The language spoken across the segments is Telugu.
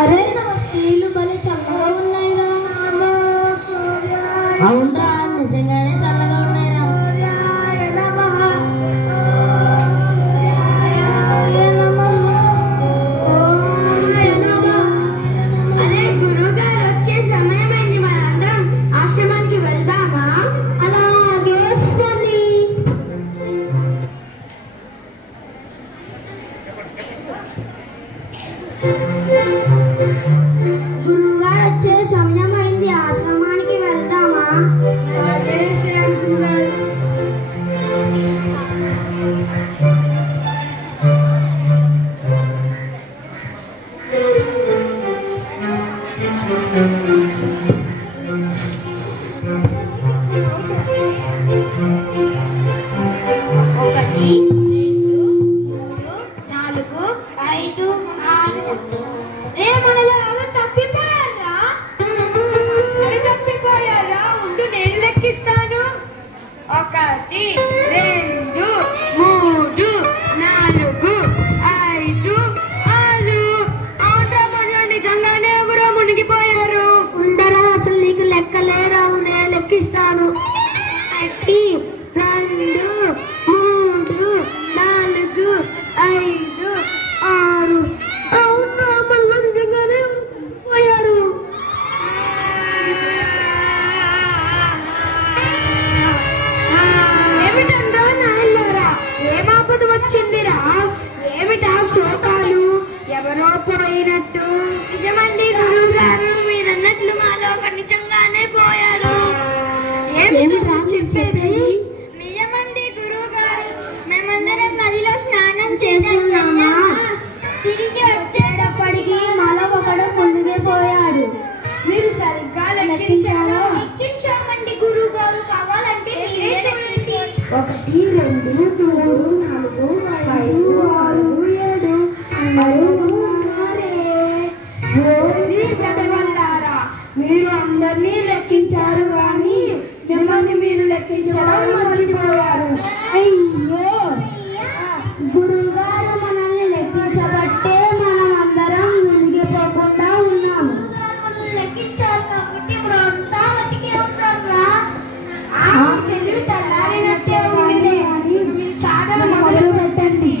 అరే నీళ్ళు భలే చల్లగా ఉన్నాయిరా. అవునరా, నిజంగానే చల్లగా ఉన్నాయిరా. అరే గురువు గారు వచ్చే సమయం అయింది, మనందరం ఆశ్రమానికి వెళ్దామా? అలాగే పోనీ. గురువుగారు వచ్చే సమయం అయింది, ఆశ్రమానికి వెళ్దామా? అదే శ్యామ్ సుందర్. ఒకటి, 2, 3, 4, 5, 6. మనలో ఎవరు తప్పిపోయారా? ఉండు, నేను లెక్కిస్తాను. 1, 2, 3, 4, 5, 6. అవునరా, మనలో నిజంగానే ఎవరో మునిగిపోయారు. ఉండరా, అసలు నీకు లెక్కలేరా? నేను లెక్కిస్తాను. 1, 2, 3, 4, 5, 6. అవునా, మళ్ళీ నిజంగానే పోయారు. ఏమిటండ్రా నాయనలారా, ఏమాపద వచ్చిందిరా? ఏమిటా శోకాలు? ఎవరో పోయినట్టు. నిజమండి గురువు గారు, మీరన్నట్లు మాలో ఒక నిజంగానే పోయారు. ఏమిటా చెప్పేది? నిజమండి గురువు గారు, మేమందరం నదిలో స్నానం చేస్తున్నామా, తిరిగి వచ్చేటప్పటికి మాలో ఒకడు మునిగిపోయాడు. మీరు సరిగ్గా లెక్కించారా? లెక్కించామండి గురువు గారు, కావాలంటే మీరే చూడండి. 1, 2, 3, 4, 5, 6, 7. అందరూ ఉన్నారే. ఓరి పెదవల్లారా, మీరు అందరినీ లెక్కించారు కానీ మిమ్మల్ని మీరు లెక్కించడం మర్చిపోయారు. అయ్యో, గురువు గారు మనల్ని లెక్కించబట్టే మనం అందరం మునిగిపోకుండా ఉన్నాము. లెక్కించారు కాబట్టి ఇప్పుడు అంతా బతికే ఉంటారా? తెలివి తెల్లారినట్టే ఉంది అని మీ సాధన మొదలు పెట్టండి.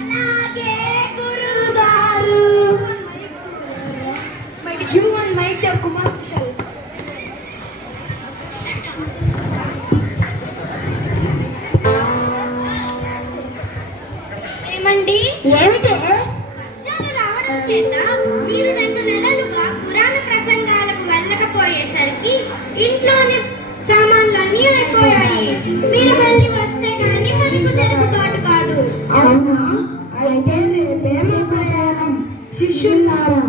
అలాగే గురువు గారు. ఏమండి? ఏమిటే? వర్షాలు రావడం చేత మీరు 2 నెలలుగా పురాణ ప్రసంగాలకు వెళ్ళకపోయేసరికి ఇంట్లోని సామాన్లన్నీ అయిపోయాయి. మీరు మళ్ళీ వస్తే గానీ మనకు జరుగుబాటు కాదు. అవునా? అయితే రేపే మా ప్రయాణం. శిష్యులారా,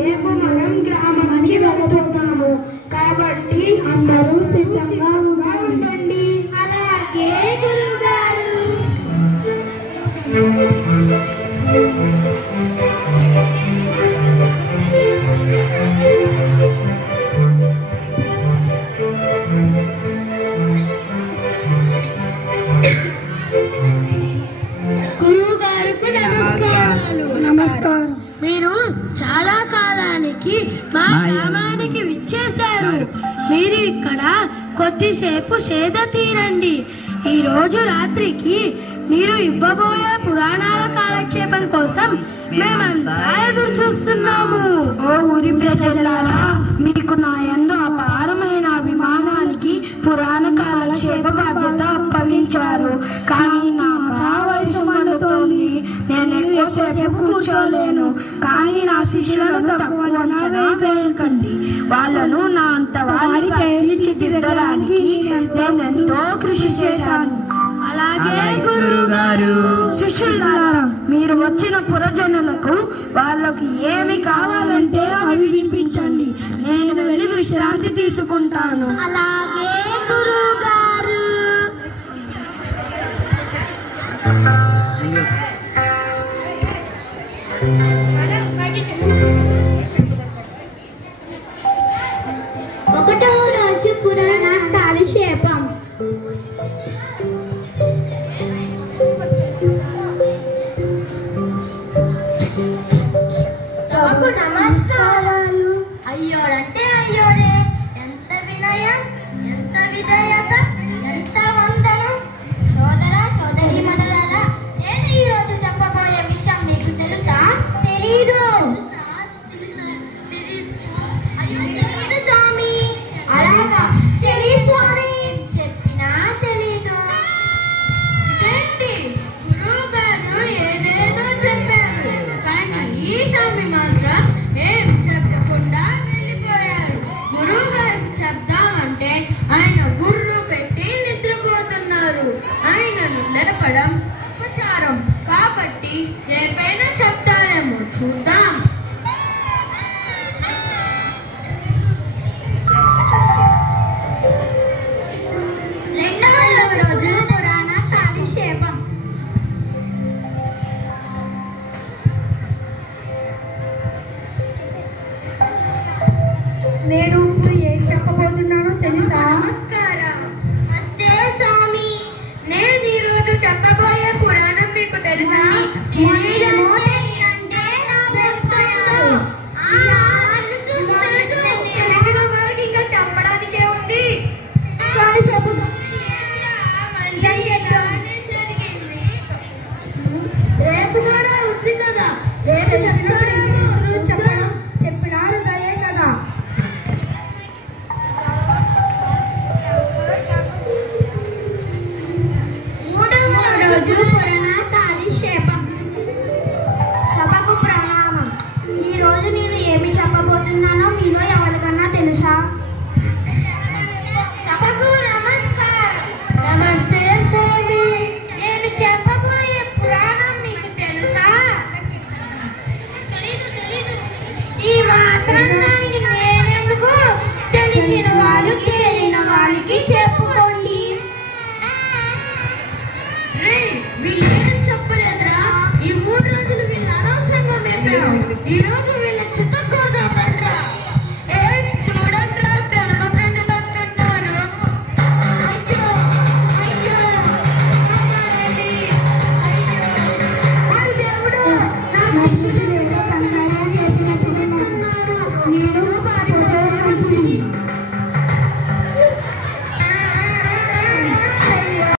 రేపు మనం గ్రామానికి వెళుతున్నాము కాబట్టి అందరూ సిద్ధంగా ఉండండి. అలాగే గురువు గారు. గురువు గారికి నమస్కారాలు. నమస్కారం. మీరు చాలా కాలానికి మా గ్రామానికి విచ్చేశారు. మీరు ఇక్కడ కొద్దిసేపు సేద తీరండి. ఈ రోజు రాత్రికి మీరు ఇవ్వబోయే పురాణాల కాలక్షేపం కోసం మేమంతా ఎదురు చూస్తున్నాము. ఓ ఊరి ప్రజలారా, మీకు నా యందు అపారమైన అభిమానానికి పురాణ కాలక్షేప బాధ్యత అప్పగించారు. కానీ నాకు ఆ వయసు మండుతోంది, నేను ఎక్కువసేపు కూర్చోలేను. కానీ నా శిష్యులను తక్కువ అంచనా వేయకండి. వాళ్ళను నా అంత వారి తీర్చిదిద్దడానికి నేను ఎంతో కృషి చేశాను. అలాగే గురువు గారు. శిష్యులారా, మీరు వచ్చిన పురజనులకు వాళ్ళకి ఏమి కావాలంటే అవి వినిపించండి. నేను వెళ్ళి విశ్రాంతి తీసుకుంటాను. అలాగే గురువు గారు. ఒకటో రోజు పురాణ కాలక్షేపం. సభకు నమస్కారం. కాబట్టి రేపైనా చెప్తారేమో, చూద్దాం. రెండవ రోజు పురాణ కాలక్షేపం. నేను ఇప్పుడు ఏం చెప్పబోతున్నానో తెలుసా? నమస్కారం. నమస్తే స్వామి. నేను ఈరోజు చెప్పబోయే పురాణం మీకు తెలుసా? తెలిసిన వారికి ఇంకా చెప్పడానికే ఉంది. రేపు కూడా ఉంది కదా, రేపు చెప్పినారు కదే కదా. మూడవ రోజు పురాణ కాలక్షేపం. సభకు ప్రణామం. ఈ రోజు నేను ఏమి చెప్పబోతున్నానో మీలో ఎవరికన్నా తెలుసా? సభకు నమస్కారం. నమస్తే స్వామి. నేను చెప్పబోయే పురాణం మీకు తెలుసా? ఈ మాత్రం దానికి నేనెందుకు? తెలిసిన వారు తెలియని వారికి చెప్పుకోండి. వీళ్ళేం చెప్పలేదురా, ఈ 3 రోజులు వీళ్ళు అనవసరంగా మేపారు.